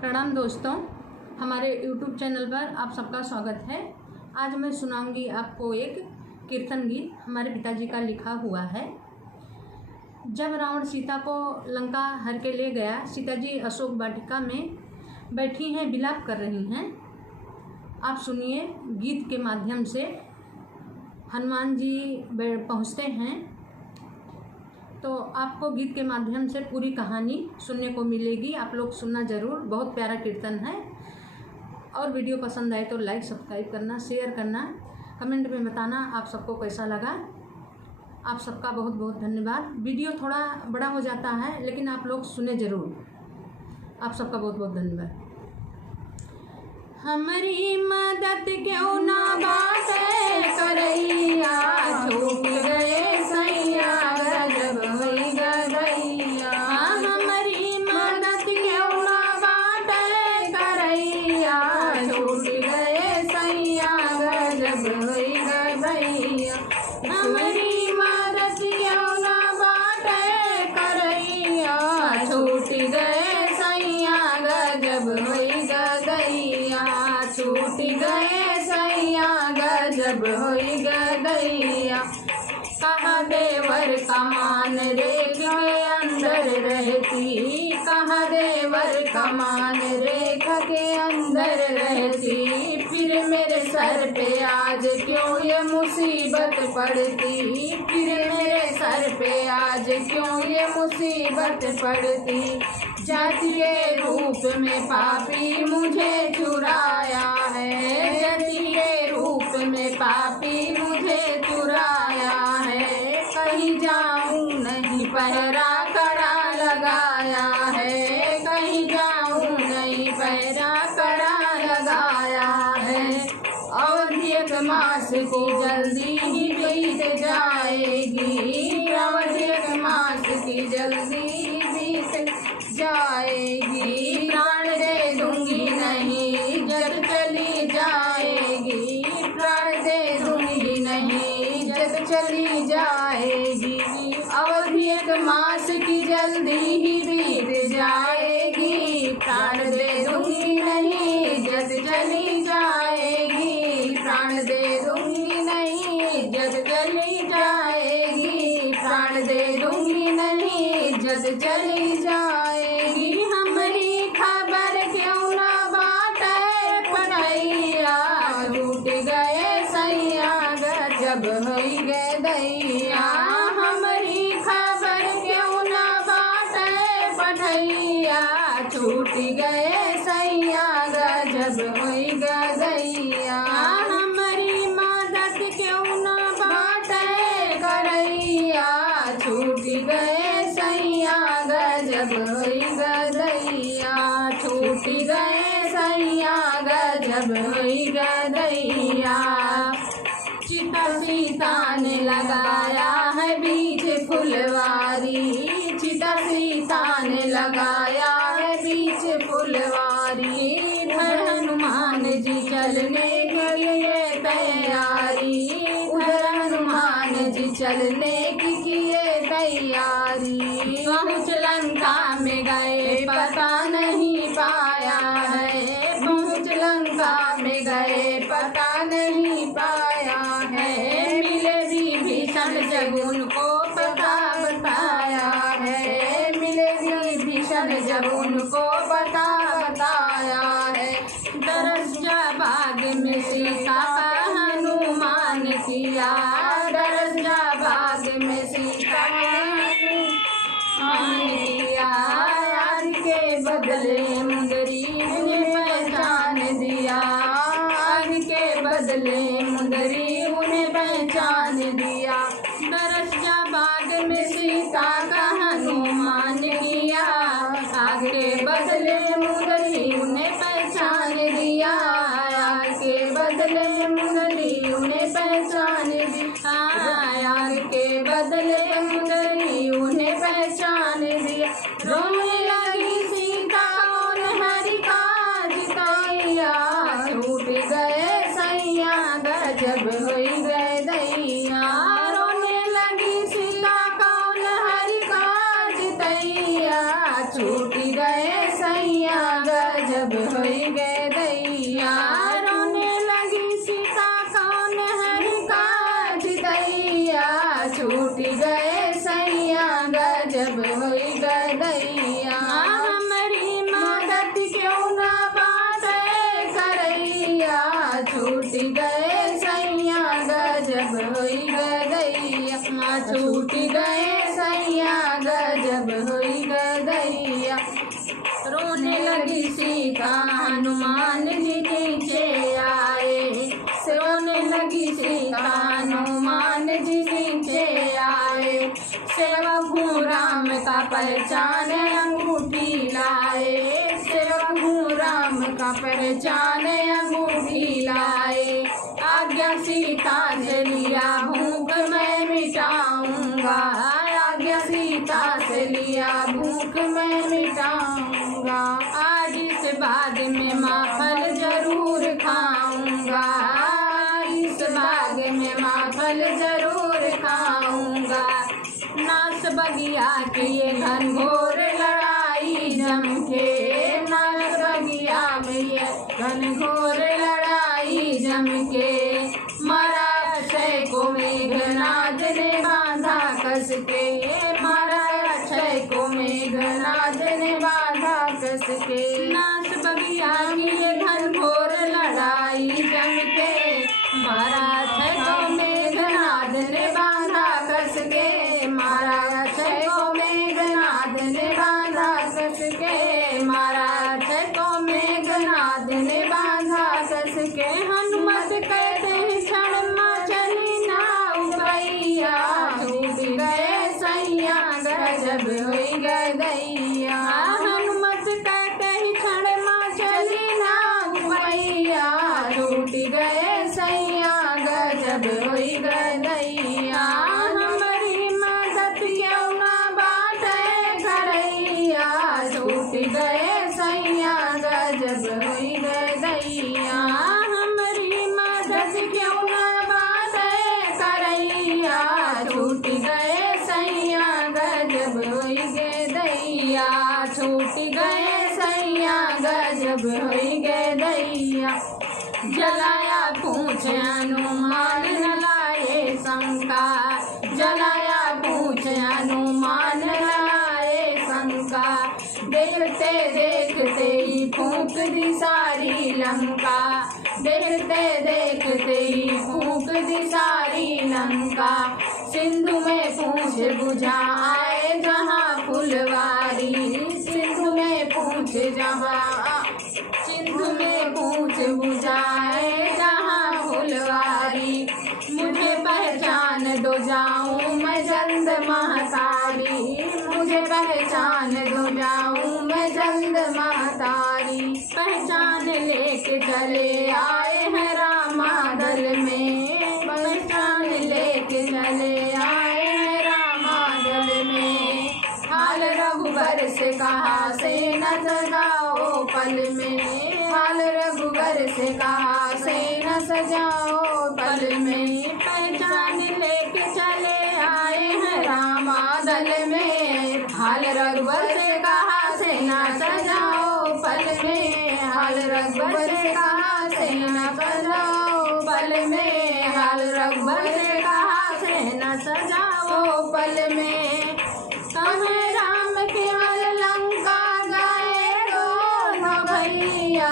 प्रणाम दोस्तों, हमारे YouTube चैनल पर आप सबका स्वागत है। आज मैं सुनाऊंगी आपको एक कीर्तन गीत हमारे पिताजी का लिखा हुआ है। जब रावण सीता को लंका हर के ले गया, सीता जी अशोक वाटिका में बैठी हैं, विलाप कर रही हैं। आप सुनिए, गीत के माध्यम से हनुमान जी पहुँचते हैं तो आपको गीत के माध्यम से पूरी कहानी सुनने को मिलेगी। आप लोग सुनना ज़रूर, बहुत प्यारा कीर्तन है। और वीडियो पसंद आए तो लाइक सब्सक्राइब करना, शेयर करना, कमेंट में बताना आप सबको कैसा लगा। आप सबका बहुत बहुत धन्यवाद। वीडियो थोड़ा बड़ा हो जाता है लेकिन आप लोग सुने ज़रूर। आप सबका बहुत बहुत धन्यवाद। हमारी मदद क्यों ना बातें करैया, छूट गए सैया गजब होई गदैया। हमारी मदद क्यों ना बातें करैया, छूट गए सैया गजब होई गदैया। हमारी मदद क्यों ना बातें करैया, छूट गए सैया गजब होई गदैया। छूट गए सैया गजब होई गदैया। कहाँ देवर कमान रेख के अंदर रहती, कहाँ देवर कमान रेख के अंदर रहती। फिर मेरे सर पे आज क्यों ये मुसीबत पड़ती, फिर मेरे सर पे आज क्यों ये मुसीबत पड़ती। जाति के रूप में पापी मुझे चुराया है, जाति के रूप में पापी मुझे चुराया है। कहीं जाऊं नहीं पहरा कड़ा लगाया है, कहीं जाऊं नहीं पहरा कड़ा लगाया है। और एक मास की जल्दी ही बीत जाएगी, और एक मास की जल्दी ही बीत जाएगी। प्राण दे दूंगी नहीं इज्जत चली जाएगी, प्राण दे दूंगी नहीं इज्जत चली जाएगी। और एक मास की जल्दी ही बीत जाएगी, प्राण दे दूंगी नहीं इज्जत चली जाएगी, प्राण दे दूंगी नहीं इज्जत चली जाएगी, प्राण दे दूंगी नहीं इज्जत चली जाएगी। हमारी खबर क्यों ना बाटे पड़ैया, छूट गए सैया गजब होई गदैया। हमारी खबर क्यों ना बाटे पड़ैया, छूट गए सैया गजब होई गदैया। हमारी मदद क्यों ना बाटे करैया, छूट गए सैया गजब होई गदैया। छूट गए सैया गजब होई गदैया। चिता सीता ने लगाया है बीच फुलवारी, चिता सीता ने लगाया है बीच फुलवारी। इधर हनुमान जी चलने के लिए तैयारी, उधर हनुमान जी चलने की किए तैयारी। पहुँच लंका में गए पता नहीं पाया है, पहुँच लंका में गए पता नहीं पाया है। मिले विभीषण जब उनको पता बताया है, मिले विभीषण जब उनको पता बताया है। दरस जा बाग में सीता का हनुमान किया, दरस जा बाग में सीता का हनुमान किया। आज के बदले मुंदरी उन्हें पहचान दिया, आज के बदले मुंदरी उन्हें पहचान दिया। दरस जा बाग में सीता का हनुमान किया, आग के बदले मुंदरी उन्हें पहचान दिया, आग के बदले मुंदरी उन्हें पहचान दिया, आग के बदले मुंदरी उन्हें पहचान दिया। रोने लगी सीता कौन हरि का जितैया, छूट गए सैया गजब होई गदैया। रोने लगी सीता कौन हरि का जितैया, छूट गए सैया गजब गजब होई गए दैया। रोने लगी सीता कौन हरि काज दैया, छूट गए सैया गजब होई गए दैया। हमारी मदद क्यों ना बाटे करैया, छूट गए सैया गजब होई गए दैया। छूट गए सैया गजब होई गए दैया। रोने लगी सीता हनुमान जी नीचे आए, रोने लगी सीता हनुमान जी नीचे आए। सेवक हूँ राम का पहचान अंगूठी लाए, सेवक हूँ राम का पहचान अंगूठी लाए। आज्ञा सीता से लिया भूख मैं मिटाऊंगा, आज्ञा सीता से लिया भूख मैं मिटाऊंगा। आज इस बाग में माँ फल जरूर खाऊंगा, इस बाग में माँ फल जरूर खाऊंगा। नास बगिया के ये घनघोर लड़ाई जम के, नास बगिया में ये घनघोर लड़ाई जम के। मारा अक्षय को मेघनाद ने बांधा कस के, मारा अक्षय को मेघनाद ने बांधा कस के। नास बगिया की ये घनघोर लड़ाई जम के, मारा अक्षय को मेघनाद ने बांधा कस के, मारा अक्षय को मेघनाद ने बांधा कस के, मारा अक्षय को मेघनाद ने बांधा कस के। हनुमत कहते क्षण माँ चली नाव भैया, छूट गए सैया गजब होई गए दैया। हनुमत कहते ही क्षण माँ चली नाव भैया, छूट गए सैया गजब होई गए दैया। हमारी मदद क्यों ना बाटे करैया, छूट गए सैया गजब होई गए दैया। हमारी मदद क्यों ना बाटे करैया, छूट गए सैया गजब होई गए दैया। छूट गए सैया गजब होई गए दैया। जलाया पूछ हनुमान न लाए शंका, जलाया पूछ हनुमान न लाए शंका। देखते देखते ही फूंक दी सारी लंका, देखते देखते ही फूंक दी सारी लंका। सिंधु में पूछ बुझा आए जहाँ फुलवारी, सिंधु में पूछ जहाँ, सिंधु में पूछ बुझाए जहाँ फुलवारी। मुझे पहचान दो जाऊँ मैं जल्द महतारी, मुझे पहचान दो जाऊँ मैं जल्द महतारी। पहचान लेके चले आए हैं रामा दल में, पहचान लेके चले आए हैं रामा दल में। हाल रघुबर से कहा से न सजाओ पल में, हाल रघुबर से कहा से न सजाओ पल में। पहचान लेके चले आए हैं रामा दल में, हाल रघुबर से कहा से न सजाओ पल में, हाल रघुबर से कहा से न सजाओ पल में, हाल रघुबर से कहा से न सजाओ पल में। कहे राम के हल लंका गए दोनों भैया,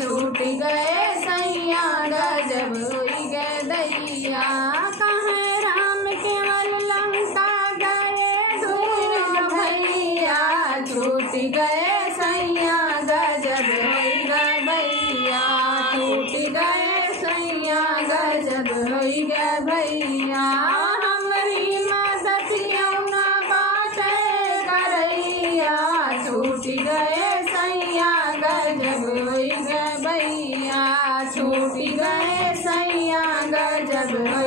छूट गए सैया गजब होई गए दैया। कहे राम के हल लंका गए दोनों भैया, छूट गए सैया गजब होई गए भैया, छूट गए सैया गजब होई गए भैया। हमारी मदद क्यों ना बाटे करैया, छूट गए सैया गजब होई गए भैया, छूट गए सैया गजब होई